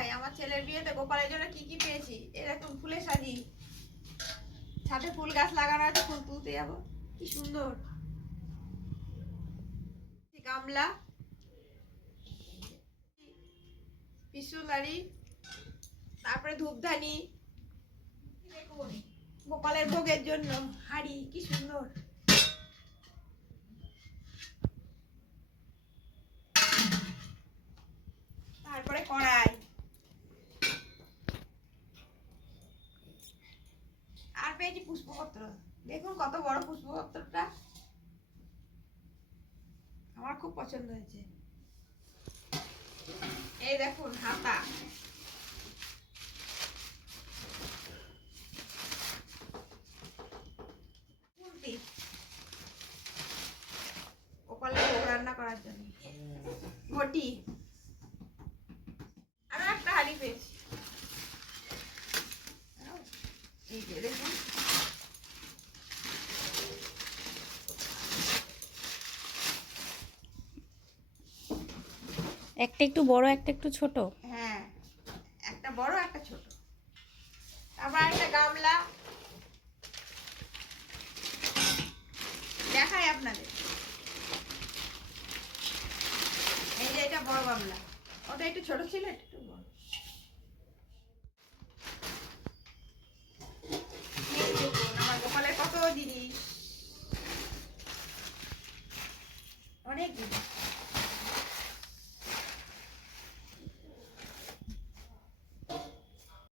দেখাই আমার ছেলের বিয়েতে গোপালের জন্য কি কি পেয়েছি? এরকম ফুলে সাজি। ছাদে ফুল গাছ লাগানো আছে, ফুল তুলতে যাব। কি সুন্দর। গামলা। পিসুলারি। তারপরে ধূপধানি। গোপালের ভোগের জন্য হাড়ি, কি সুন্দর। তারপরে কড়াই। আর পেয়েছি পুষ্পপত্র, দেখুন কত বড় পুষ্পপত্রটা। আমার খুব পছন্দ হয়েছে। এই দেখুন, হাতা। রান্না করার জন্য। আমি একটা হাঁড়ি পেয়েছি। দেখুন একটা একটু বড়, একটা একটু ছোট? হ্যাঁ একটা বড়, একটা ছোট। তারপর একটা গামলা। দেখাই আপনাদের। এই যে এটা বড় গামলা। ওটা একটু ছোট ছিল, একটু বড়।